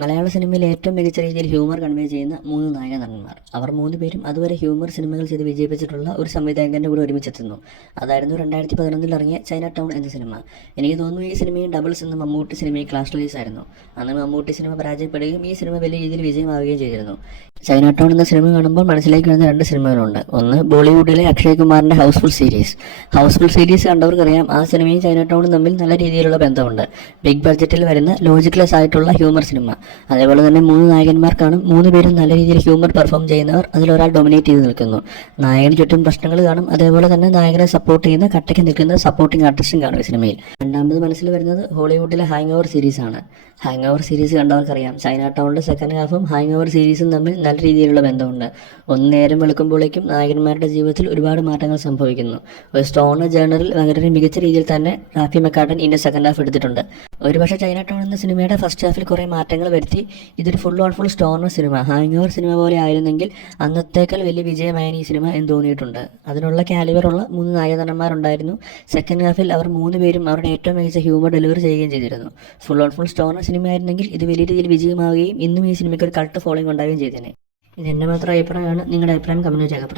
മലയാള സിനിമയിൽ ഏറ്റവും മികച്ച രീതിയിൽ ഹ്യൂമർ കൺവേ ചെയ്യുന്ന 3 നായക നടന്മാർ. അവർ 3 പേരും അതുവരെ ഹ്യൂമർ സിനിമകൾ ചെയ്ത് വിജയിപ്പിച്ചിട്ടുള്ള ഒരു സംവിധായകൻ്റെ കൂടെ ഒരുമിച്ചെത്തുന്നു. അതായിരുന്നു 2011 ഇറങ്ങിയ ചൈന ടൗൺ എന്ന സിനിമ. എനിക്ക് തോന്നുന്നു ഈ സിനിമയും ഡബിൾസ് എന്ന മമ്മൂട്ടി സിനിമയും ക്ലാഷ് റിലീസ് ആയിരുന്നു. അന്ന് മമ്മൂട്ടി സിനിമ പരാജയപ്പെടുകയും ഈ സിനിമ വലിയ രീതിയിൽ വിജയമാവുകയും ചെയ്തിരുന്നു. ചൈന ടൗൺ എന്ന സിനിമ കാണുമ്പോൾ മനസ്സിലേക്ക് വരുന്ന 2 സിനിമകളുണ്ട്. ഒന്ന് ബോളിവുഡിലെ അക്ഷയ് കുമാറിൻ്റെ ഹൗസ്ഫുൾ സീരീസ്. ഹൗസ്ഫുൾ സീരീസ് കണ്ടവർക്കറിയാം ആ സിനിമയും ചൈന ടൗണും തമ്മിൽ നല്ല രീതിയിലുള്ള ബന്ധമുണ്ട്. ബിഗ് ബഡ്ജറ്റിൽ വരുന്ന ലോജിക്ലെസ് ആയിട്ടുള്ള ഹ്യൂമർ സിനിമ. അതേപോലെ തന്നെ 3 നായകന്മാർ കാണും. 3 പേരും നല്ല രീതിയിൽ ഹ്യൂമർ പെർഫോം ചെയ്യുന്നവർ. അതിലൊരാൾ ഡൊമിനേറ്റ് ചെയ്ത് നിൽക്കുന്നു. നായകന് ചുറ്റും പ്രശ്നങ്ങൾ കാണും. അതേപോലെ തന്നെ നായകനെ സപ്പോർട്ട് ചെയ്യുന്ന കട്ടയ്ക്ക് നിൽക്കുന്ന സപ്പോർട്ടിംഗ് ആർട്ടിസ്റ്റും കാണും ഈ സിനിമയിൽ. രണ്ടാമത് മനസ്സിൽ വരുന്നത് ഹോളിവുഡിലെ ഹാങ് ഓവർ സീരീസാണ്. ഹാങ് ഓവർ സീരീസ് കണ്ടവർക്കറിയാം ചൈന ടൗണിൻ്റെ സെക്കൻഡ് ഹാഫും ഹാങ് ഓവർ സീരീസും തമ്മിൽ നല്ല രീതിയിലുള്ള ബന്ധമുണ്ട്. ഒന്ന് നേരം വെളുക്കുമ്പോഴേക്കും നായകന്മാരുടെ ജീവിതത്തിൽ ഒരുപാട് മാറ്റങ്ങൾ സംഭവിക്കുന്നു. ഒരു സ്റ്റോണർ ജേണറിൽ വളരെ മികച്ച രീതിയിൽ തന്നെ റാഫി മെക്കാർട്ടൻ ഇതിൻ്റെ സെക്കൻഡ് ഹാഫ് എടുത്തിട്ടുണ്ട്. ഒരുപക്ഷെ ചൈന ടൗൺ എന്ന സിനിമയുടെ ഫസ്റ്റ് ഹാഫിൽ കുറേ മാറ്റങ്ങൾ വരുത്തി ഇതൊരു full on full stoner cinema, hang over cinema പോലെ ആയിരുന്നെങ്കിൽ അന്നത്തേക്കാൾ വലിയ വിജയമായിരുന്നു ഈ സിനിമ എന്ന് തോന്നിയിട്ടുണ്ട്. അതിനുള്ള കാലിബറുള്ള 3 നായക നടന്മാരുണ്ടായിരുന്നു. സെക്കൻഡ് ഹാഫിൽ അവർ 3 പേരും അവരുടെ ഏറ്റവും മികച്ച ഹ്യൂമർ ഡെലിവറി ചെയ്യുകയും ചെയ്തിരുന്നു. Full on full stoner cinema ആയിരുന്നെങ്കിൽ ഇത് വലിയ രീതിയിൽ വിജയമാവുകയും ഇന്നും ഈ സിനിമയ്ക്ക് ഒരു കൾട്ട് ഫോളോയിങ് ഉണ്ടാവുകയും ചെയ്തേനെ. ഇത് എൻ്റെ മാത്രം അഭിപ്രായമാണ്. നിങ്ങളുടെ അഭിപ്രായം കമൻറ്റ് രേഖപ്പെടുത്തുക.